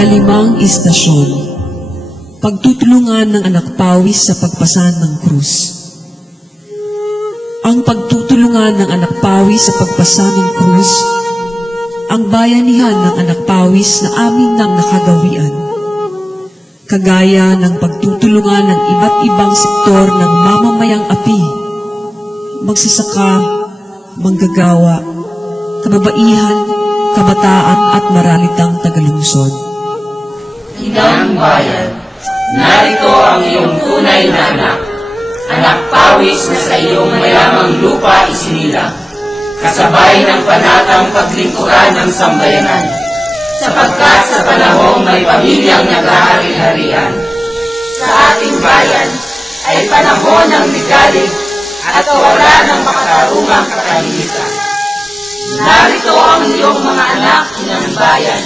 Ikalimang istasyon, pagtutulungan ng anak pawis sa pagpasan ng krus. Ang pagtutulungan ng anak pawis sa pagpasa ng krus, ang bayanihan ng anak pawis na amin ng nakagawian. Kagaya ng pagtutulungan ng iba't ibang sektor ng mamamayang api, magsasaka, manggagawa, kababaihan, kabataan at maralitang tagalungsod. Inang bayan, narito ang iyong tunay na anak pawis na sa iyong mayamang lupa isinila, kasabay ng panatang paglingkuran ng sambayanan, sapagkat sa panahong may pamilyang naghahari-harian. Sa ating bayan ay panahon ng ligalig at wala ng makatarungang kakalimitan. Narito ang iyong mga anak, inang bayan,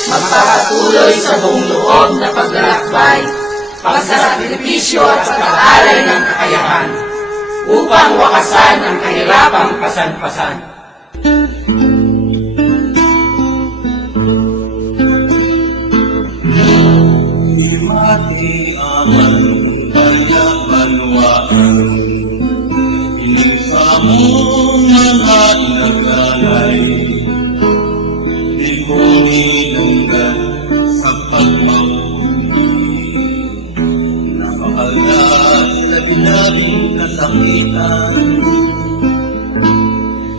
magpapatuloy sa buong loob na paglalakbay, pagsasakripisyo at pag-aalay ng kakayahan, upang wakasan ang kahirapang pasan-pasan. Himati aman kalabanwaan, Inig mo mga naglalay, Di mo nilanggan sa pagpapuli, Napakalat sa dinaming kasakitan.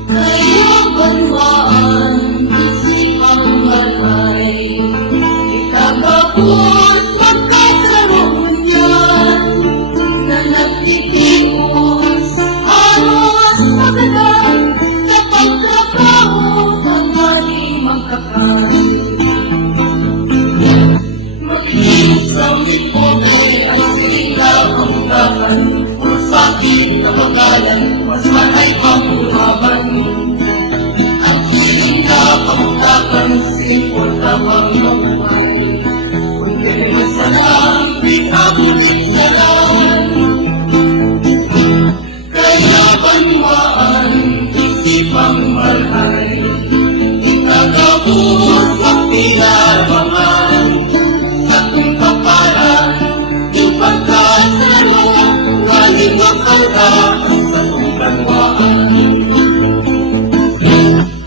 Kayo banwaan, kasipang balay, ikagabot magkakaroon yan, na nagtitios, aros magalan, sa pagtrabaho ng mali magkakan. Mabilis ang ipotoy ang sila ang gahan, sakit na magalan, mas manay pangulaban. Ang sila pangutakan, sipol na panglamuan. Kundi masalang, pinabulit na lang. Kaya banwaan, isipang malay, ikagabot ang pinalaman. At kung kapalan, ipagkasalo, galing makalak ang patungganwaan.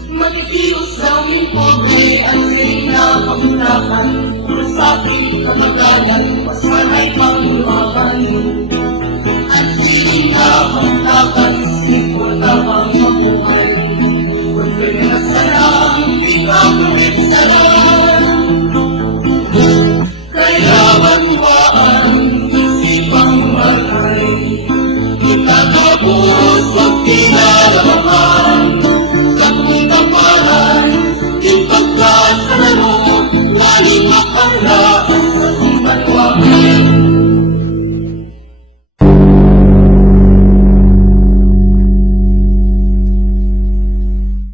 Matitios ang impobre ang sila pagulakan, sakit na magalan, mas manay pangulaban. At sila pagtakan, sipol na pangmabuhan. Kung pinagsalang, ikabulit na lang. Kaya banwaan, isipang malay, ikagabot wag pinalaman. Sa kung kapalan, ipagkasalo, waling makangla.